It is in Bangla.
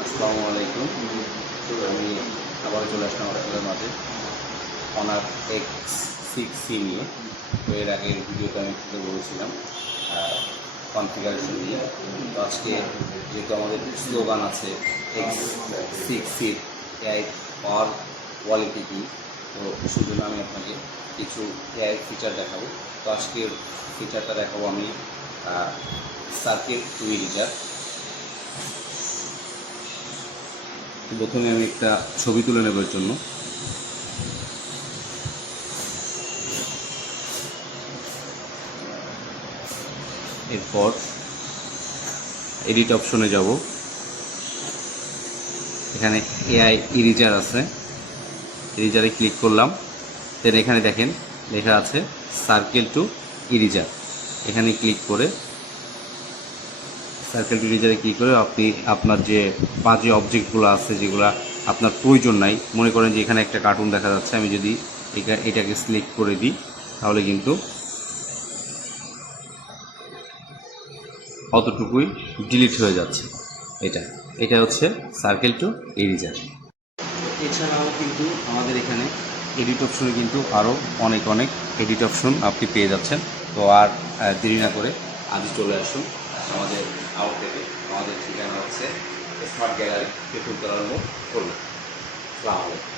আসসালামু আলাইকুম। আমি আবার চলে আসলাম আপনাদের মাঝে অনার X6C নিয়ে। তো এর আগের ভিডিওতে আমি একটু বলেছিলাম কনফিগারেশন নিয়ে। তো আজকে যেহেতু আমাদের স্লোগান আছে X6Cর এআই পাওয়ার কোয়ালিটি কী, তো সেজন্য আমি আপনাকে কিছু এআই ফিচার দেখাবো। তো আজকের ফিচারটা দেখাবো আমি সার্কেল টু এডিটর। প্রথমে আমি একটা ছবি তুলে নেবার জন্য এরপর এডিট অপশনে যাব। এখানে এআই ইরেজার আছে, ইরেজারে ক্লিক করলাম। দেন এখানে দেখেন লেখা আছে সার্কেল টু ইরেজার। এখানে ক্লিক করে সার্কেল টু ইরেজারে ক্লিক করে আপনি আপনার যে বাজে অবজেক্টগুলো আছে যেগুলো আপনার প্রয়োজন নাই, মনে করেন যে এখানে একটা কার্টুন দেখা যাচ্ছে, আমি যদি এটাকে সিলেক্ট করে দিই তাহলে কিন্তু অতটুকুই ডিলিট হয়ে যাচ্ছে। এটা হচ্ছে সার্কেল টু ইরেজার। এছাড়াও কিন্তু আমাদের এখানে এডিট অপশনে কিন্তু আরও অনেক এডিট অপশন আপনি পেয়ে যাচ্ছেন। তো আর দেরি না করে আজই চলে আসুন আমাদের আউটলেটে। আমাদের ঠিকানা হচ্ছে স্মার্ট গ্যালারি, পেট্রোল তলার মোড়, খুলনা। আসসালামু আলাইকুম।